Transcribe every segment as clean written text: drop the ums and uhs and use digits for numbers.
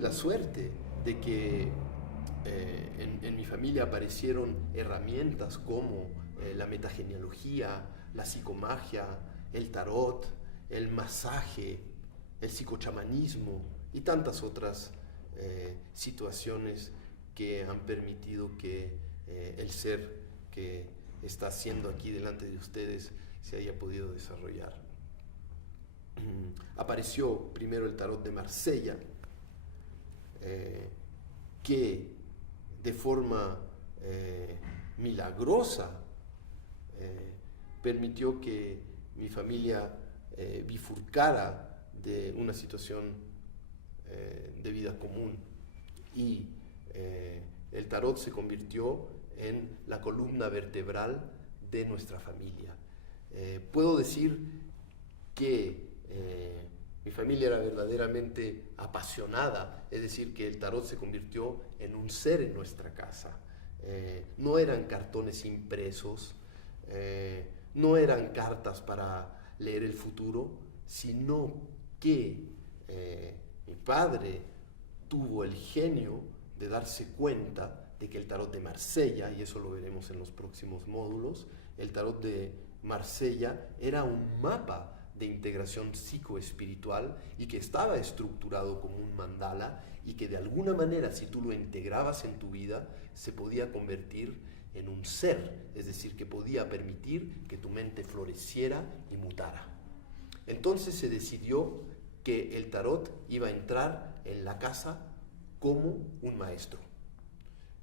tuve la suerte de que en mi familia aparecieron herramientas como la metagenealogía, la psicomagia, el tarot, el masaje, el psicochamanismo y tantas otras situaciones que han permitido que el ser que está haciendo aquí delante de ustedes se haya podido desarrollar. Apareció primero el tarot de Marsella, que de forma milagrosa permitió que mi familia bifurcara de una situación de vida común, y el tarot se convirtió en la columna vertebral de nuestra familia. Puedo decir que mi familia era verdaderamente apasionada, es decir, que el tarot se convirtió en un ser en nuestra casa. No eran cartones impresos, no eran cartas para leer el futuro, sino que mi padre tuvo el genio de darse cuenta de que el tarot de Marsella, y eso lo veremos en los próximos módulos, el tarot de Marsella era un mapa de integración psicoespiritual y que estaba estructurado como un mandala, y que de alguna manera, si tú lo integrabas en tu vida, se podía convertir en un ser, es decir, que podía permitir que tu mente floreciera y mutara. Entonces se decidió que el tarot iba a entrar en la casa como un maestro.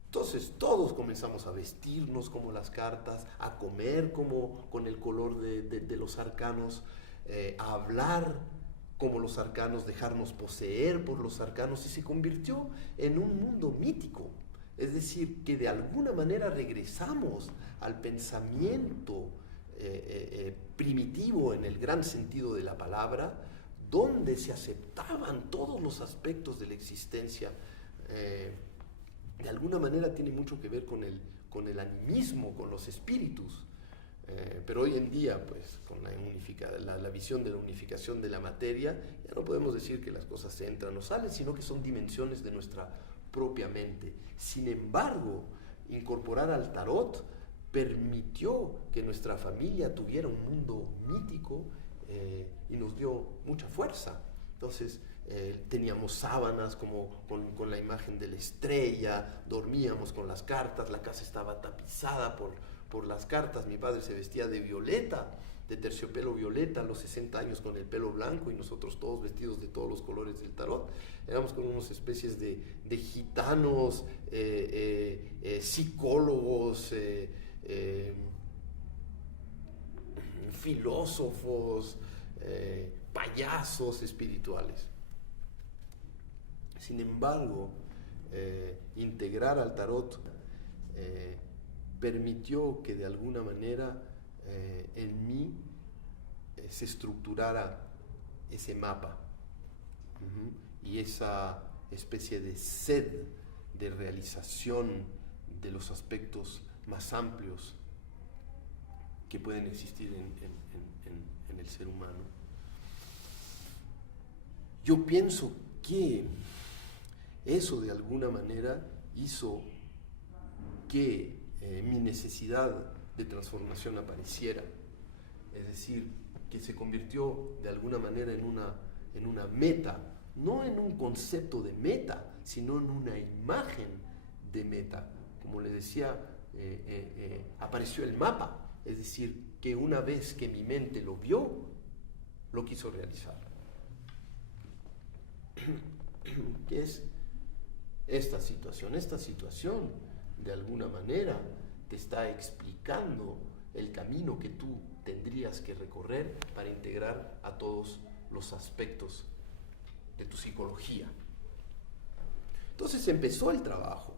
Entonces todos comenzamos a vestirnos como las cartas, a comer como con el color de los arcanos, a hablar como los arcanos, dejarnos poseer por los arcanos, y se convirtió en un mundo mítico. Es decir, que de alguna manera regresamos al pensamiento primitivo en el gran sentido de la palabra, donde se aceptaban todos los aspectos de la existencia. De alguna manera tiene mucho que ver con el animismo, con los espíritus. Pero hoy en día, pues, con la visión de la unificación de la materia, ya no podemos decir que las cosas entran o salen, sino que son dimensiones de nuestra propia mente. Sin embargo, incorporar al tarot permitió que nuestra familia tuviera un mundo mítico y nos dio mucha fuerza. Entonces, teníamos sábanas como con la imagen de la estrella, dormíamos con las cartas, la casa estaba tapizada por las cartas. Mi padre se vestía de violeta, de terciopelo violeta, a los 60 años con el pelo blanco, y nosotros todos vestidos de todos los colores del tarot. Éramos como unas especies de gitanos, psicólogos, filósofos, payasos espirituales. Sin embargo, integrar al tarot permitió que de alguna manera en mí se estructurara ese mapa, y esa especie de sed de realización de los aspectos más amplios que pueden existir en el ser humano. Yo pienso que eso de alguna manera hizo que mi necesidad de transformación apareciera, es decir, que se convirtió de alguna manera en una meta, no en un concepto de meta, sino en una imagen de meta. Como les decía, apareció el mapa, es decir, que una vez que mi mente lo vio, lo quiso realizar. ¿Qué es esta situación? Esta situación, de alguna manera, te está explicando el camino que tú tendrías que recorrer para integrar a todos los aspectos de tu psicología. Entonces empezó el trabajo.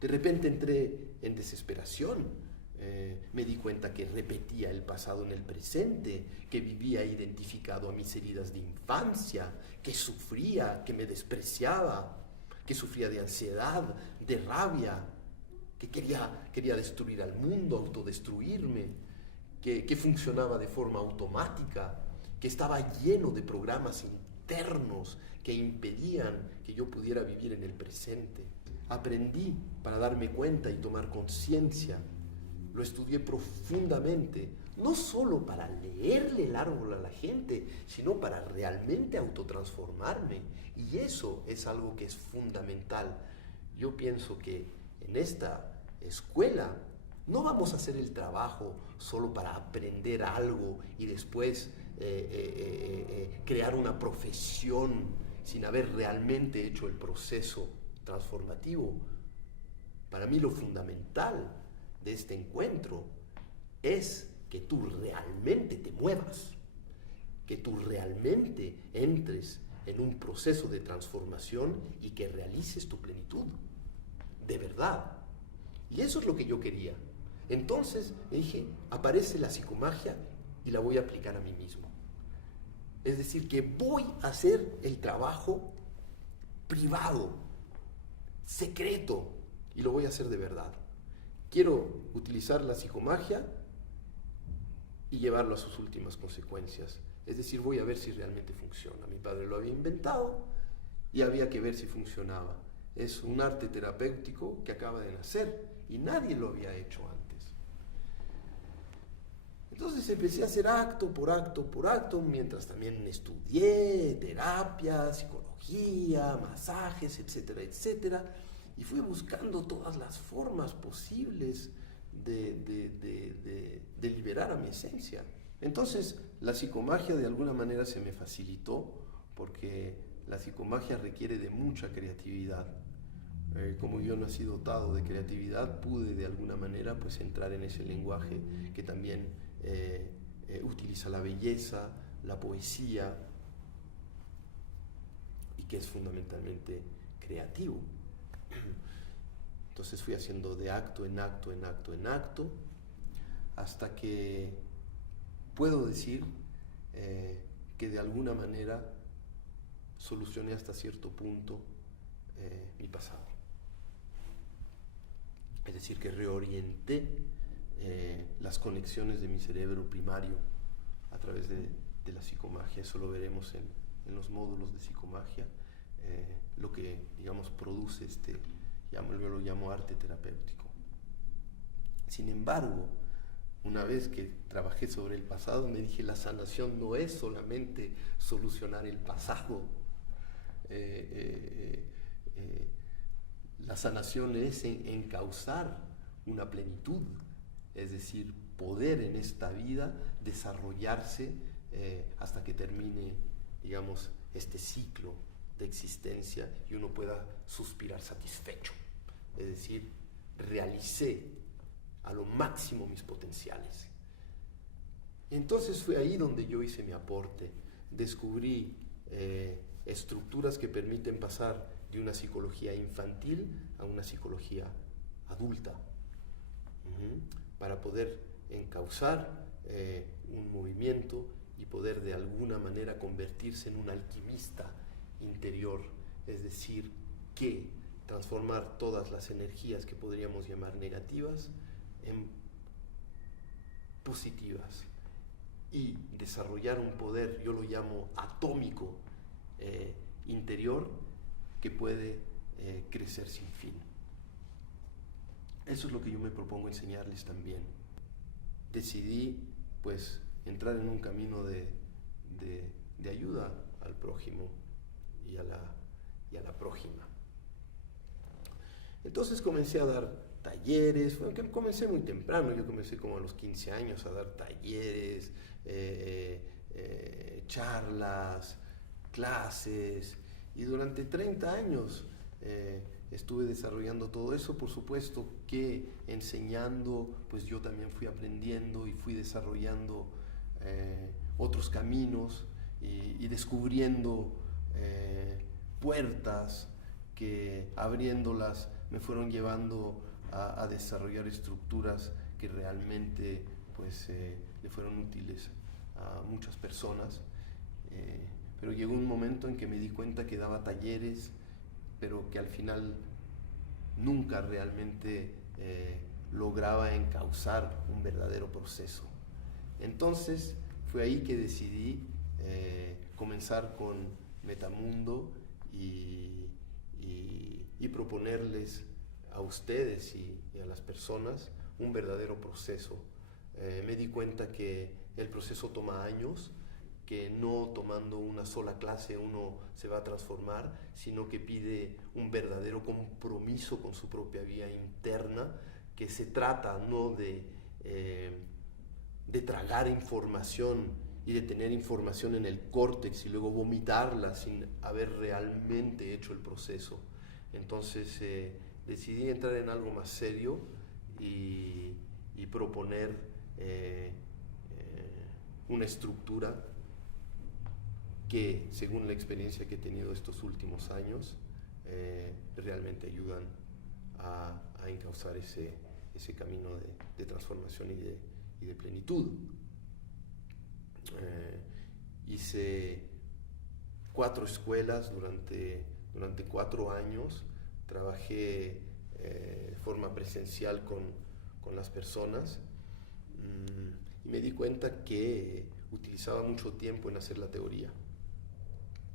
De repente entré en desesperación. Me di cuenta que repetía el pasado en el presente, que vivía identificado a mis heridas de infancia, que sufría, que me despreciaba, que sufría de ansiedad, de rabia, que quería destruir al mundo, autodestruirme, que funcionaba de forma automática, que estaba lleno de programas eternos que impedían que yo pudiera vivir en el presente. Aprendí para darme cuenta y tomar conciencia. Lo estudié profundamente, no solo para leerle el árbol a la gente, sino para realmente autotransformarme. Y eso es algo que es fundamental. Yo pienso que en esta escuela no vamos a hacer el trabajo solo para aprender algo y después crear una profesión sin haber realmente hecho el proceso transformativo. Para mí lo fundamental de este encuentro es que tú realmente te muevas, que tú realmente entres en un proceso de transformación y que realices tu plenitud, de verdad. Y eso es lo que yo quería. Entonces dije, aparece la psicomagia y la voy a aplicar a mí mismo. Es decir, que voy a hacer el trabajo privado, secreto, y lo voy a hacer de verdad. Quiero utilizar la psicomagia y llevarlo a sus últimas consecuencias. Es decir, voy a ver si realmente funciona. Mi padre lo había inventado y había que ver si funcionaba. Es un arte terapéutico que acaba de nacer y nadie lo había hecho antes. Entonces empecé a hacer acto por acto, mientras también estudié terapia, psicología, masajes, etcétera, etcétera. Y fui buscando todas las formas posibles de liberar a mi esencia. Entonces, la psicomagia de alguna manera se me facilitó porque la psicomagia requiere de mucha creatividad. Como yo nací dotado de creatividad, pude de alguna manera pues entrar en ese lenguaje que también utiliza la belleza, la poesía y que es fundamentalmente creativo. Entonces fui haciendo de acto en acto, hasta que puedo decir que de alguna manera solucioné hasta cierto punto mi pasado. Es decir, que reorienté las conexiones de mi cerebro primario a través de la psicomagia. Eso lo veremos en los módulos de psicomagia, lo que, digamos, produce yo lo llamo arte terapéutico. Sin embargo, una vez que trabajé sobre el pasado, me dije, la sanación no es solamente solucionar el pasado. La sanación es encauzar una plenitud, es decir, poder en esta vida desarrollarse hasta que termine, digamos, este ciclo de existencia y uno pueda suspirar satisfecho. Es decir, realicé a lo máximo mis potenciales. Entonces fue ahí donde yo hice mi aporte. Descubrí estructuras que permiten pasar de una psicología infantil a una psicología adulta, para poder encauzar un movimiento y poder de alguna manera convertirse en un alquimista interior, es decir, que transformar todas las energías que podríamos llamar negativas en positivas y desarrollar un poder, yo lo llamo atómico, interior, que puede crecer sin fin. Eso es lo que yo me propongo enseñarles también. Decidí pues entrar en un camino de ayuda al prójimo y a la prójima. Entonces comencé a dar talleres, comencé muy temprano, yo comencé como a los 15 años a dar talleres, charlas, clases, y durante 30 años estuve desarrollando todo eso. Por supuesto que enseñando, pues yo también fui aprendiendo y fui desarrollando otros caminos y descubriendo puertas que, abriéndolas, me fueron llevando a desarrollar estructuras que realmente pues, le fueron útiles a muchas personas. Pero llegó un momento en que me di cuenta que daba talleres, pero que al final nunca realmente lograba encauzar un verdadero proceso. Entonces fue ahí que decidí comenzar con Metamundo y proponerles a ustedes y a las personas un verdadero proceso. Me di cuenta que el proceso toma años, que no tomando una sola clase uno se va a transformar, sino que pide un verdadero compromiso con su propia vida interna, que se trata no de tragar información y de tener información en el córtex y luego vomitarla sin haber realmente hecho el proceso. Entonces decidí entrar en algo más serio y proponer una estructura que, según la experiencia que he tenido estos últimos años, realmente ayudan a encauzar ese camino de transformación y de plenitud. Hice 4 escuelas durante 4 años, trabajé de forma presencial con las personas y me di cuenta que utilizaba mucho tiempo en hacer la teoría.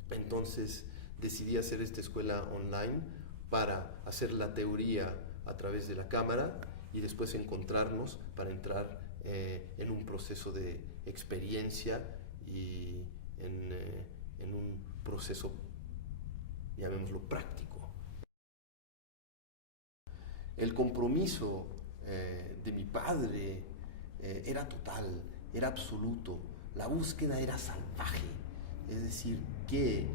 Entonces decidí hacer esta escuela online para hacer la teoría a través de la cámara y después encontrarnos para entrar en un proceso de experiencia y en un proceso, llamémoslo, práctico. El compromiso de mi padre era total, era absoluto. La búsqueda era salvaje. Es decir, que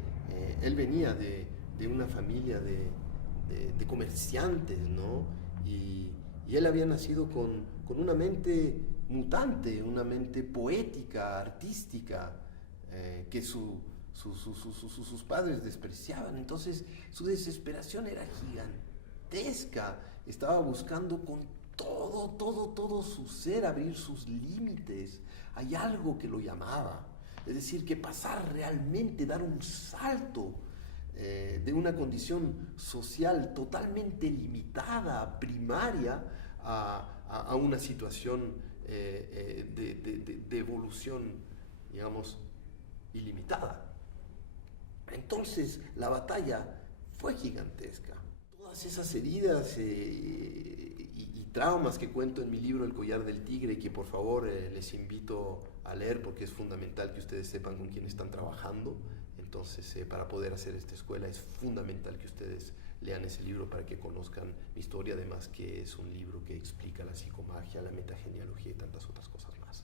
él venía de una familia de comerciantes, ¿no? Y él había nacido con una mente mutante, una mente poética, artística, que sus padres despreciaban. Entonces su desesperación era gigantesca. Estaba buscando con todo su ser abrir sus límites. Hay algo que lo llamaba. Es decir, que pasar realmente, dar un salto de una condición social totalmente limitada, primaria, a una situación de evolución, digamos, ilimitada. Entonces la batalla fue gigantesca. Todas esas heridas y traumas que cuento en mi libro El collar del tigre, que por favor les invito a leer porque es fundamental que ustedes sepan con quién están trabajando. Entonces para poder hacer esta escuela es fundamental que ustedes lean ese libro para que conozcan mi historia, además que es un libro que explica la psicomagia, la metagenealogía y tantas otras cosas más.